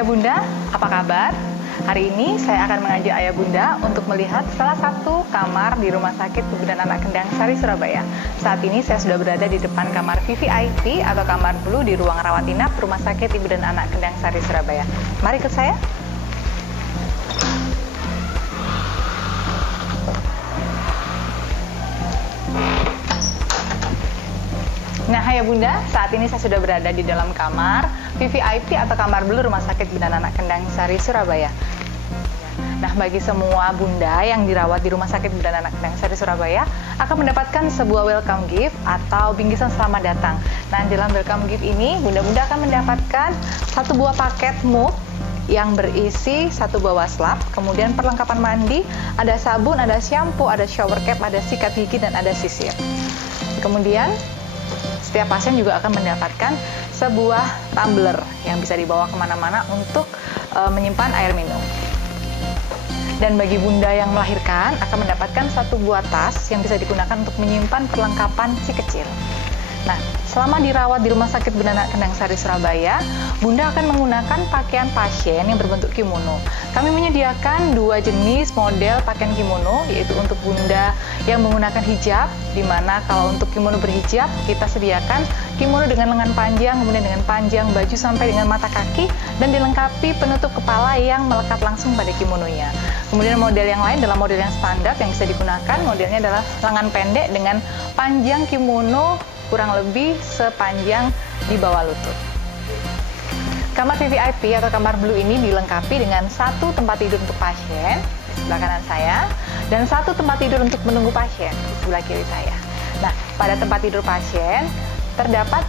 Ayah Bunda, apa kabar? Hari ini saya akan mengajak Ayah Bunda untuk melihat salah satu kamar di Rumah Sakit Ibu dan Anak Kendang Sari, Surabaya. Saat ini saya sudah berada di depan kamar VVIP atau kamar blue di ruang rawat inap Rumah Sakit Ibu dan Anak Kendang Sari, Surabaya. Mari ikut saya. Nah, Ayah Bunda, saat ini saya sudah berada di dalam kamar VVIP atau kamar blue Rumah Sakit Ibu dan Anak Kendang Sari, Surabaya. Nah, bagi semua bunda yang dirawat di Rumah Sakit Ibu dan Anak Kendang Sari, Surabaya akan mendapatkan sebuah welcome gift atau bingkisan selamat datang. Nah, dalam welcome gift ini, bunda-bunda akan mendapatkan satu buah paket mug yang berisi satu buah waslap, kemudian perlengkapan mandi, ada sabun, ada shampoo, ada shower cap, ada sikat gigi, dan ada sisir. Kemudian setiap pasien juga akan mendapatkan sebuah tumbler yang bisa dibawa kemana-mana untuk menyimpan air minum. Dan bagi bunda yang melahirkan akan mendapatkan satu buah tas yang bisa digunakan untuk menyimpan perlengkapan si kecil. Nah, selama dirawat di Rumah Sakit Ibu dan Anak Kendang Sari, Surabaya, bunda akan menggunakan pakaian pasien yang berbentuk kimono. Kami menyediakan dua jenis model pakaian kimono, yaitu untuk bunda yang menggunakan hijab, di mana kalau untuk kimono berhijab, kita sediakan kimono dengan lengan panjang, kemudian dengan panjang baju sampai dengan mata kaki, dan dilengkapi penutup kepala yang melekat langsung pada kimononya. Kemudian model yang lain adalah model yang standar yang bisa digunakan, modelnya adalah lengan pendek dengan panjang kimono kurang lebih sepanjang di bawah lutut. Kamar VVIP atau kamar blue ini dilengkapi dengan satu tempat tidur untuk pasien di sebelah kanan saya dan satu tempat tidur untuk menunggu pasien di sebelah kiri saya. Nah, pada tempat tidur pasien terdapat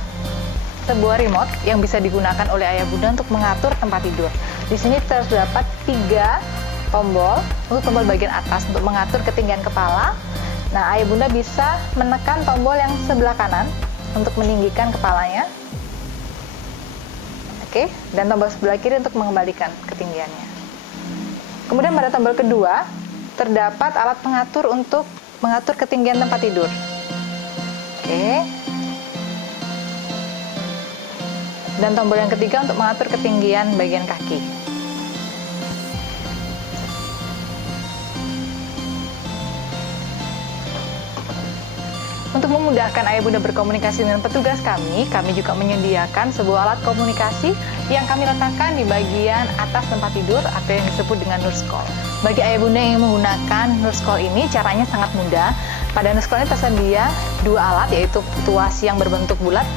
sebuah remote yang bisa digunakan oleh ayah bunda untuk mengatur tempat tidur. Di sini terdapat 3 tombol, untuk tombol bagian atas untuk mengatur ketinggian kepala. Nah, ayah bunda bisa menekan tombol yang sebelah kanan untuk meninggikan kepalanya. Oke, dan tombol sebelah kiri untuk mengembalikan ketinggiannya. Kemudian pada tombol kedua, terdapat alat pengatur untuk mengatur ketinggian tempat tidur. Oke. Dan tombol yang ketiga untuk mengatur ketinggian bagian kaki. Untuk memudahkan ayah bunda berkomunikasi dengan petugas kami juga menyediakan sebuah alat komunikasi yang kami letakkan di bagian atas tempat tidur atau yang disebut dengan nurse call. Bagi ayah bunda yang menggunakan nurse call ini, caranya sangat mudah. Pada nurse call ini tersedia 2 alat, yaitu tuas yang berbentuk bulat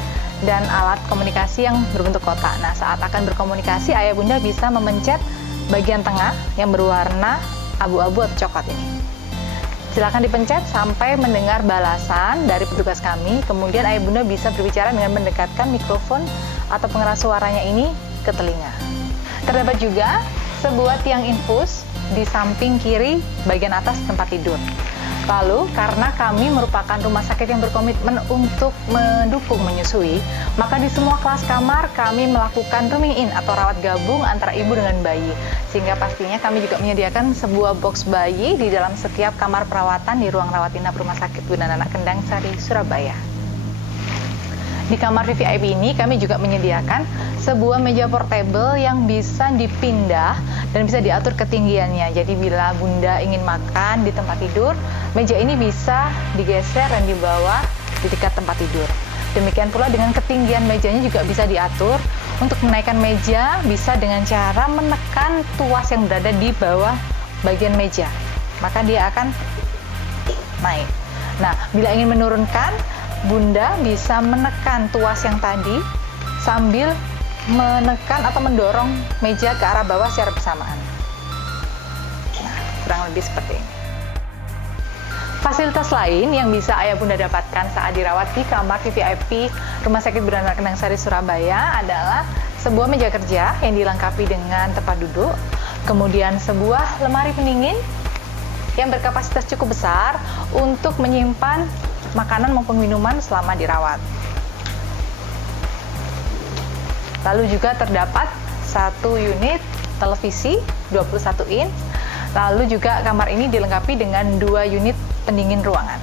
dan alat komunikasi yang berbentuk kotak. Nah, saat akan berkomunikasi, ayah bunda bisa memencet bagian tengah yang berwarna abu-abu atau coklat ini. Silakan dipencet sampai mendengar balasan dari petugas kami. Kemudian ayah bunda bisa berbicara dengan mendekatkan mikrofon atau pengeras suaranya ini ke telinga. Terdapat juga sebuah tiang infus di samping kiri bagian atas tempat tidur. Lalu, karena kami merupakan rumah sakit yang berkomitmen untuk mendukung menyusui, maka di semua kelas kamar kami melakukan rooming in atau rawat gabung antara ibu dengan bayi. Sehingga pastinya kami juga menyediakan sebuah box bayi di dalam setiap kamar perawatan di ruang rawat inap Rumah Sakit Ibu dan Anak Kendang Sari, Surabaya. Di kamar VVIP ini kami juga menyediakan sebuah meja portable yang bisa dipindah dan bisa diatur ketinggiannya. Jadi bila bunda ingin makan di tempat tidur, meja ini bisa digeser dan dibawa di dekat tempat tidur. Demikian pula dengan ketinggian mejanya juga bisa diatur. Untuk menaikkan meja bisa dengan cara menekan tuas yang berada di bawah bagian meja, maka dia akan naik. Nah, bila ingin menurunkan, bunda bisa menekan tuas yang tadi sambil menekan atau mendorong meja ke arah bawah secara bersamaan. Nah, kurang lebih seperti ini. Fasilitas lain yang bisa ayah bunda dapatkan saat dirawat di kamar VVIP Rumah Sakit Ibu dan Anak Kendang Sari, Surabaya adalah sebuah meja kerja yang dilengkapi dengan tempat duduk, kemudian sebuah lemari pendingin yang berkapasitas cukup besar untuk menyimpan makanan maupun minuman selama dirawat. Lalu juga terdapat satu unit televisi 21 inch. Lalu juga kamar ini dilengkapi dengan 2 unit pendingin ruangan.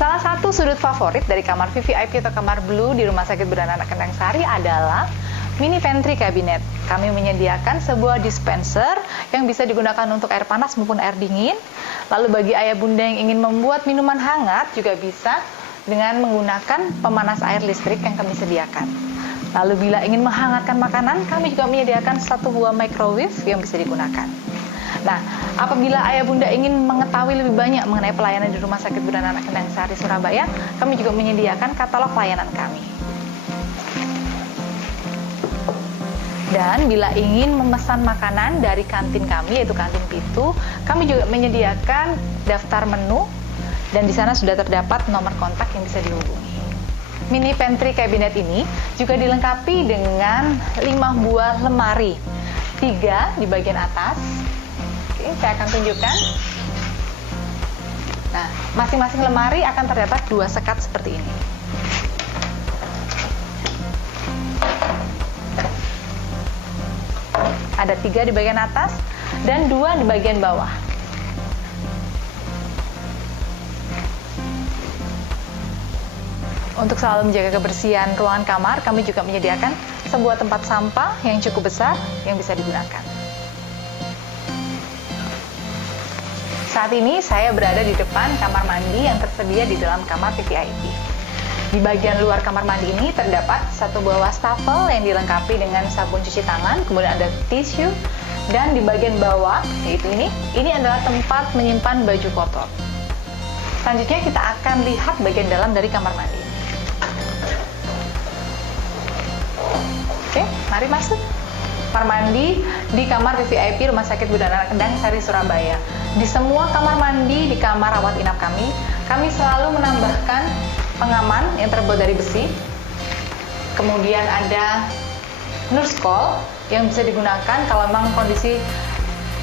Salah satu sudut favorit dari kamar VVIP atau kamar blue di Rumah Sakit Ibu dan Anak Kendang Sari adalah mini pantry cabinet. Kami menyediakan sebuah dispenser yang bisa digunakan untuk air panas maupun air dingin. Lalu bagi ayah bunda yang ingin membuat minuman hangat juga bisa dengan menggunakan pemanas air listrik yang kami sediakan. Lalu bila ingin menghangatkan makanan, kami juga menyediakan satu buah microwave yang bisa digunakan. Nah, apabila ayah bunda ingin mengetahui lebih banyak mengenai pelayanan di Rumah Sakit Bidan Anak Kendang Sari Surabaya, kami juga menyediakan katalog layanan kami. Dan bila ingin memesan makanan dari kantin kami, yaitu kantin Pitu, kami juga menyediakan daftar menu dan di sana sudah terdapat nomor kontak yang bisa dihubungi. Mini pantry cabinet ini juga dilengkapi dengan 5 buah lemari, 3 di bagian atas. Oke, saya akan tunjukkan. Nah, masing-masing lemari akan terdapat 2 sekat seperti ini. Ada 3 di bagian atas dan 2 di bagian bawah. Untuk selalu menjaga kebersihan ruangan kamar, kami juga menyediakan sebuah tempat sampah yang cukup besar yang bisa digunakan. Saat ini saya berada di depan kamar mandi yang tersedia di dalam kamar VVIP. Di bagian luar kamar mandi ini terdapat satu buah wastafel yang dilengkapi dengan sabun cuci tangan, kemudian ada tisu, dan di bagian bawah, yaitu ini adalah tempat menyimpan baju kotor. Selanjutnya kita akan lihat bagian dalam dari kamar mandi. Oke, mari masuk. Kamar mandi di kamar VVIP Rumah Sakit Bidan Anak Kendang Sari Surabaya. Di semua kamar mandi di kamar rawat inap kami selalu menambahkan pengaman yang terbuat dari besi. Kemudian ada nurse call yang bisa digunakan kalau memang kondisi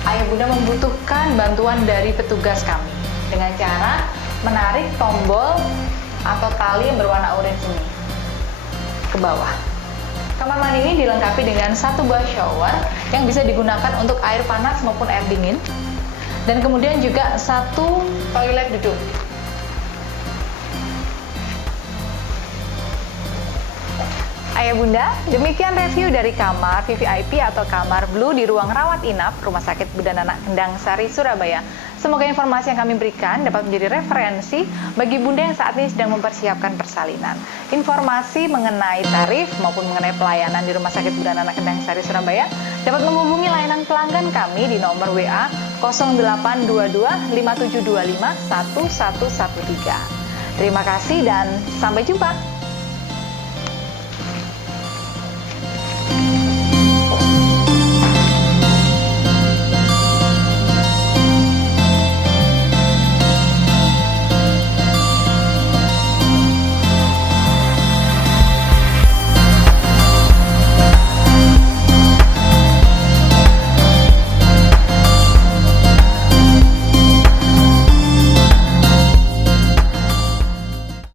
ayah bunda membutuhkan bantuan dari petugas kami dengan cara menarik tombol atau tali yang berwarna orange ini ke bawah. Kamar mandi ini dilengkapi dengan satu buah shower yang bisa digunakan untuk air panas maupun air dingin, dan kemudian juga satu toilet duduk. Ayah bunda, demikian review dari kamar VVIP atau kamar Blue di ruang rawat inap Rumah Sakit Bidan Anak Kendang Sari Surabaya. Semoga informasi yang kami berikan dapat menjadi referensi bagi bunda yang saat ini sedang mempersiapkan persalinan. Informasi mengenai tarif maupun mengenai pelayanan di Rumah Sakit Bidan Anak Kendang Sari Surabaya dapat menghubungi layanan pelanggan kami di nomor WA 0822 5725 1113. Terima kasih dan sampai jumpa.